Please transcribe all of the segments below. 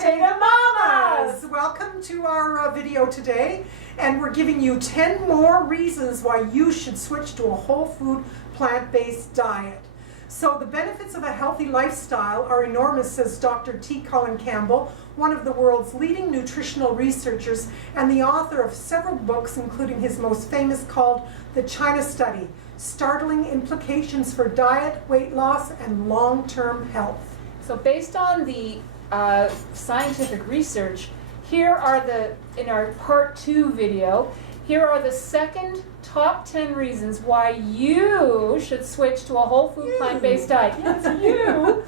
Potato Mamas! Welcome to our video today, and we're giving you 10 more reasons why you should switch to a whole food plant-based diet. So the benefits of a healthy lifestyle are enormous, says Dr. Colin Campbell, one of the world's leading nutritional researchers and the author of several books, including his most famous called The China Study: Startling Implications for Diet, Weight Loss, and Long-Term Health. So based on the scientific research, here are in our part 2 video, here are the second top 10 reasons why you should switch to a whole food plant-based diet. Yes, you!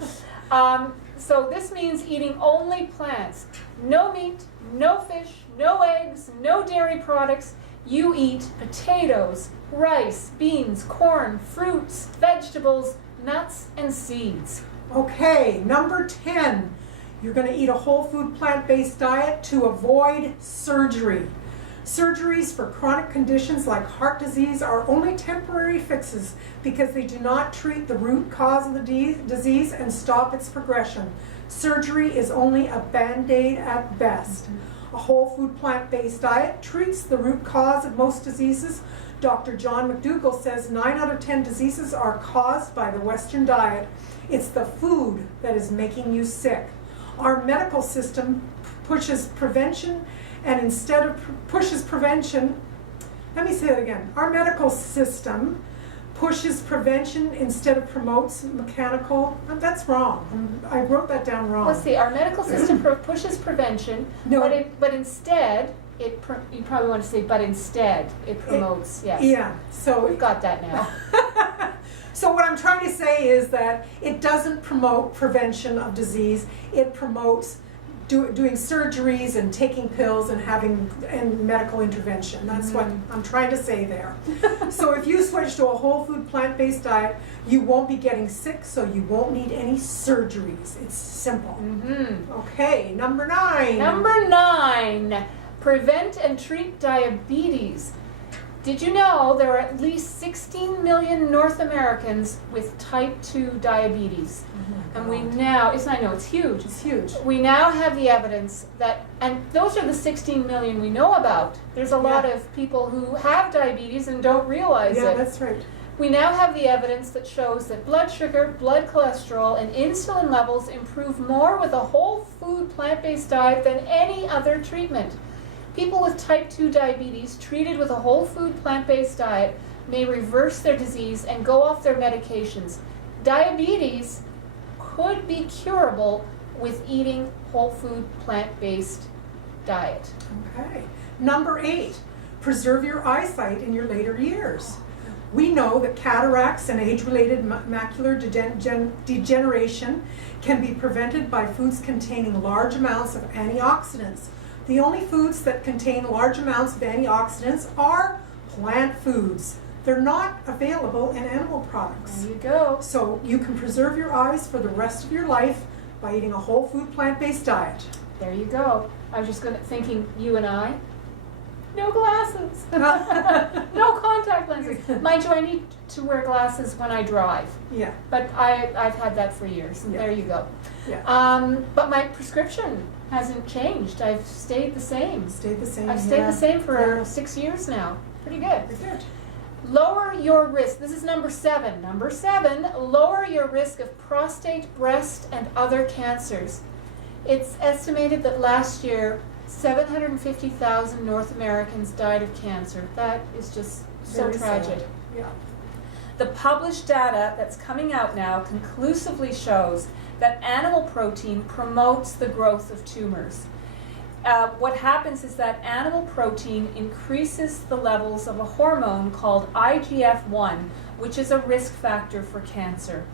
So this means eating only plants. No meat, no fish, no eggs, no dairy products. You eat potatoes, rice, beans, corn, fruits, vegetables, nuts, and seeds. Okay, number 10, you're going to eat a whole food plant-based diet to avoid surgery. Surgeries for chronic conditions like heart disease are only temporary fixes because they do not treat the root cause of the disease and stop its progression. Surgery is only a band-aid at best. A whole food plant-based diet treats the root cause of most diseases. Dr. John McDougall says 9 out of 10 diseases are caused by the Western diet. It's the food that is making you sick. Our medical system pushes prevention, and instead of pushes prevention, let me say it again. Our medical system pushes prevention instead of promotes mechanical. That's wrong. I wrote that down wrong. Let's see. Our medical system pushes prevention, but instead, you probably want to say, but instead it promotes. Yes. Yeah. So we've got that now. So what I'm trying to say is that it doesn't promote prevention of disease. It promotes doing surgeries and taking pills and having medical intervention. That's what I'm trying to say there. So if you switch to a whole food plant-based diet, you won't be getting sick, so you won't need any surgeries. It's simple. Okay, number 9. Number 9, prevent and treat diabetes. Did you know there are at least 16 million North Americans with type 2 diabetes? And we now, I know it's huge. It's huge. We now have the evidence that, and those are the 16 million we know about. There's a lot of people who have diabetes and don't realize it. Yeah, that's right. We now have the evidence that shows that blood sugar, blood cholesterol, and insulin levels improve more with a whole food plant-based diet than any other treatment. People with type 2 diabetes treated with a whole food plant-based diet may reverse their disease and go off their medications. Diabetes could be curable with eating whole food plant-based diet. Okay. Number 8, preserve your eyesight in your later years. We know that cataracts and age-related macular degeneration can be prevented by foods containing large amounts of antioxidants. The only foods that contain large amounts of antioxidants are plant foods. They're not available in animal products. There you go. So you can preserve your eyes for the rest of your life by eating a whole food plant-based diet. There you go. I was just thinking, you and I, no glasses, no contact lenses. Mind you, I need to wear glasses when I drive. Yeah. But I've had that for years, and there you go. Yeah. But my prescription hasn't changed. I've stayed the same. Stayed the same. I've stayed the same for 6 years now. Pretty good. Pretty good. Lower your risk. This is number 7. Number 7, lower your risk of prostate, breast, and other cancers. It's estimated that last year, 750,000 North Americans died of cancer. That is just so Very tragic. sad. Yeah. The published data that's coming out now conclusively shows that animal protein promotes the growth of tumors. What happens is that animal protein increases the levels of a hormone called IGF-1, which is a risk factor for cancer.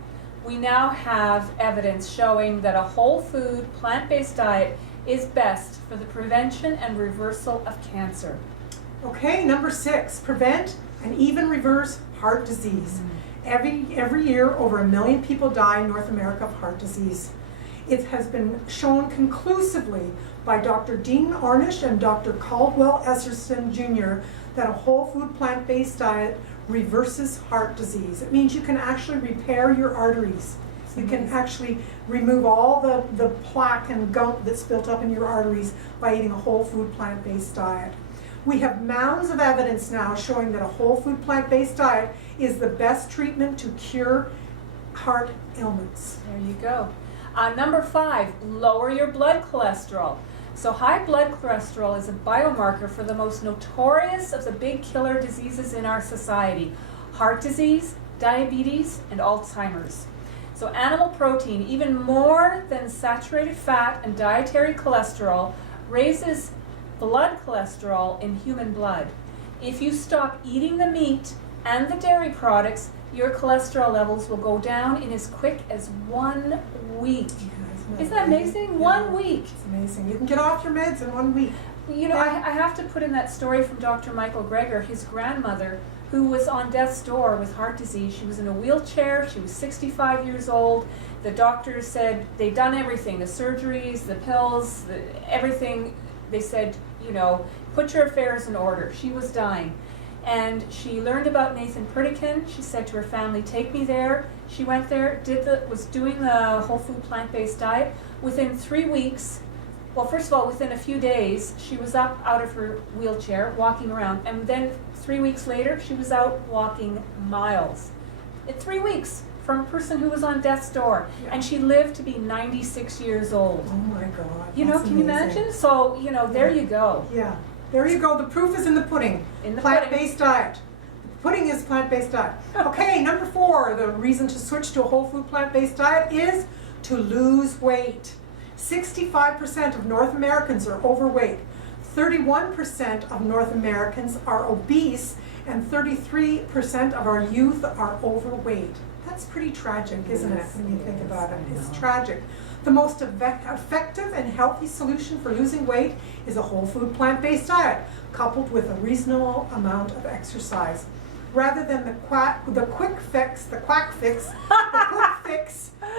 We now have evidence showing that a whole food, plant-based diet is best for the prevention and reversal of cancer. Okay, number 6, prevent and even reverse heart disease. Every year, over 1 million people die in North America of heart disease. It has been shown conclusively by Dr. Dean Ornish and Dr. Caldwell Esserson Jr. that a whole food plant-based diet reverses heart disease. It means you can actually repair your arteries. You can actually remove all the plaque and gunk that's built up in your arteries by eating a whole food plant-based diet. We have mounds of evidence now showing that a whole food plant-based diet is the best treatment to cure heart ailments. There you go. Number 5, lower your blood cholesterol. So high blood cholesterol is a biomarker for the most notorious of the big killer diseases in our society: heart disease, diabetes, and Alzheimer's. So animal protein, even more than saturated fat and dietary cholesterol, raises blood cholesterol in human blood. If you stop eating the meat and the dairy products, your cholesterol levels will go down in as quick as 1 week. Isn't that amazing? Yeah. 1 week. It's amazing. You can get off your meds in 1 week. You know, I have to put in that story from Dr. Michael Greger, his grandmother, who was on death's door with heart disease. She was in a wheelchair. She was 65 years old. The doctors said they'd done everything, the surgeries, the pills, everything. They said, you know, put your affairs in order. She was dying. And she learned about Nathan Pritikin. She said to her family, take me there. She went there, was doing the whole food plant-based diet. Within 3 weeks, well, first of all, within a few days, she was up out of her wheelchair, walking around. And then 3 weeks later, she was out walking miles. In 3 weeks, from a person who was on death's door. Yeah. And she lived to be 96 years old. Oh my God. You know, that's can you amazing. imagine? So, you know, there you go. Yeah. There you go. The proof is in the pudding. In the Plant-based diet. The pudding is plant-based diet. Okay, number 4, the reason to switch to a whole food plant-based diet is to lose weight. 65% of North Americans are overweight. 31% of North Americans are obese, and 33% of our youth are overweight. That's pretty tragic, isn't it, when you think about it? It's tragic. The most effective and healthy solution for losing weight is a whole food plant-based diet, coupled with a reasonable amount of exercise. Rather than the quick fix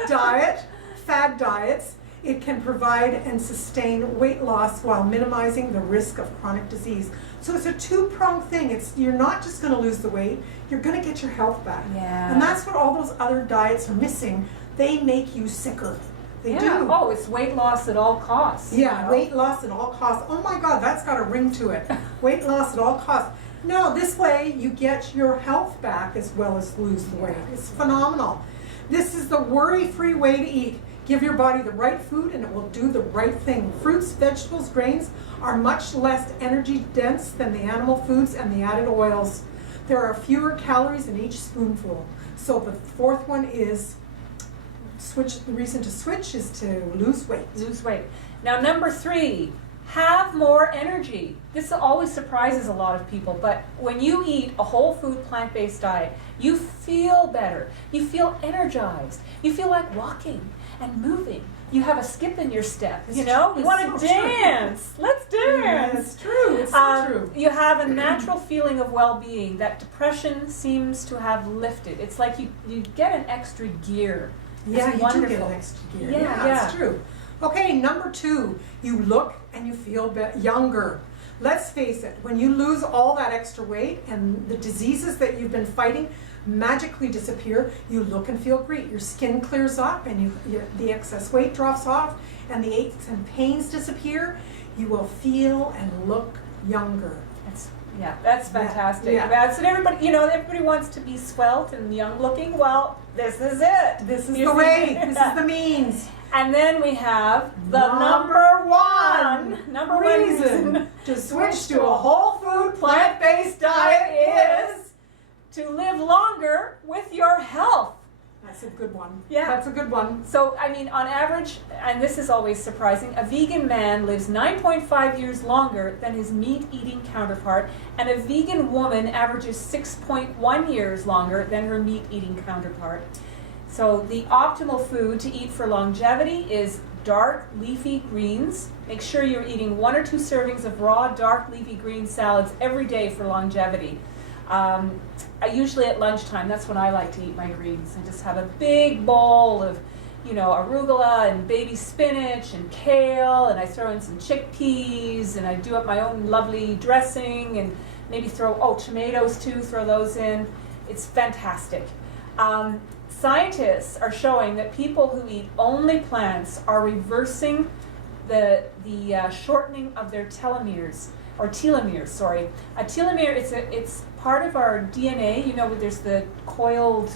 diet, fad diets, it can provide and sustain weight loss while minimizing the risk of chronic disease. So it's a two-pronged thing. You're not just going to lose the weight, you're going to get your health back. Yeah. And that's what all those other diets are missing. They make you sicker. They do. Oh, it's weight loss at all costs. Yeah, you know? weight loss at all costs. Oh my God, that's got a ring to it. Weight loss at all costs. No, this way you get your health back as well as lose the weight. It's phenomenal. This is the worry-free way to eat. Give your body the right food and it will do the right thing. Fruits, vegetables, grains are much less energy dense than the animal foods and the added oils. There are fewer calories in each spoonful. So the 4th one is the reason to switch is to lose weight. Lose weight. Now, number 3, have more energy. This always surprises a lot of people, but when you eat a whole food plant-based diet, you feel better. You feel energized. You feel like walking and moving. You have a skip in your step, you know? You want to dance. Let's dance. It's true. It's so true. You have a natural feeling of well-being. That depression seems to have lifted. It's like you get an extra gear. Yeah, It's you wonderful. do get an extra gear. Yeah. It's true. Okay, number 2, you look and you feel younger. Let's face it, when you lose all that extra weight and the diseases that you've been fighting magically disappear, you look and feel great. Your skin clears up and the excess weight drops off and the aches and pains disappear. You will feel and look younger. That's fantastic. Yeah. That's what everybody, you know, everybody wants to be svelte and young looking. Well, this is it. This is the way. This is the means. And then we have the number one reason to switch to a whole food plant-based diet is to live longer with your health. That's a good one. Yeah. That's a good one. So, I mean, on average, and this is always surprising, a vegan man lives 9.5 years longer than his meat-eating counterpart, and a vegan woman averages 6.1 years longer than her meat-eating counterpart. So the optimal food to eat for longevity is dark leafy greens. Make sure you're eating 1 or 2 servings of raw dark leafy green salads every day for longevity. Usually at lunchtime, that's when I like to eat my greens. I just have a big bowl of, you know, arugula and baby spinach and kale, and I throw in some chickpeas, and I do up my own lovely dressing, and maybe throw tomatoes too, throw those in. It's fantastic. scientists are showing that people who eat only plants are reversing the shortening of their telomeres, or telomeres, sorry. A telomere, it's part of our DNA. You know, there's the coiled,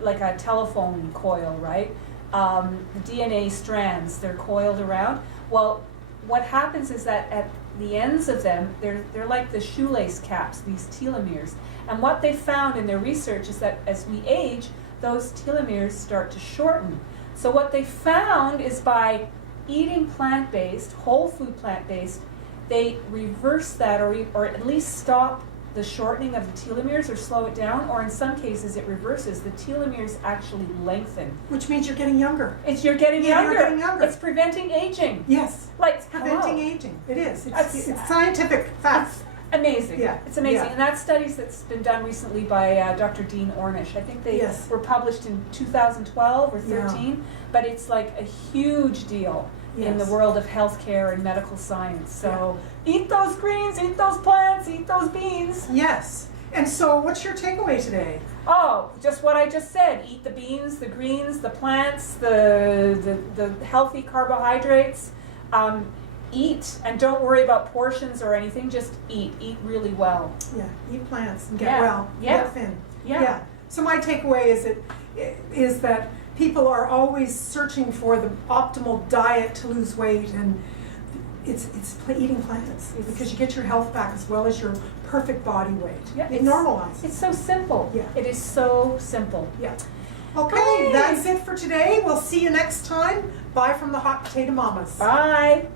like a telephone coil, right? The DNA strands, they're coiled around. Well, what happens is that at the ends of them, they're like the shoelace caps, these telomeres. And what they found in their research is that as we age, those telomeres start to shorten. So what they found is by eating plant-based, whole food plant-based, they reverse that, or at least stop the shortening of the telomeres or slow it down, or in some cases it reverses. The telomeres actually lengthen. Which means you're getting younger. You're getting younger. You're getting younger. It's preventing aging. Yes. Like, It's preventing hello. aging. It is. It's scientific fact. Amazing. Yeah. It's amazing. Yeah. And that studies that's been done recently by Dr. Dean Ornish. I think they Yes. were published in 2012 or Yeah. 13, but it's like a huge deal in the Yes. world of healthcare and medical science. So eat those greens, eat those plants, eat those beans. Yes. And so what's your takeaway today? Oh, just what I just said. Eat the beans, the greens, the plants, the healthy carbohydrates. Eat, and don't worry about portions or anything. Just eat. Eat really well. Yeah, eat plants and get Yeah. well, Yeah. get thin. Yeah. So my takeaway is that people are always searching for the optimal diet to lose weight, and it's eating plants because you get your health back as well as your perfect body weight. Yeah, It normalizes. It's so simple. Yeah. It is so simple. Yeah. Okay, that's it for today. We'll see you next time. Bye from the Hot Potato Mamas. Bye.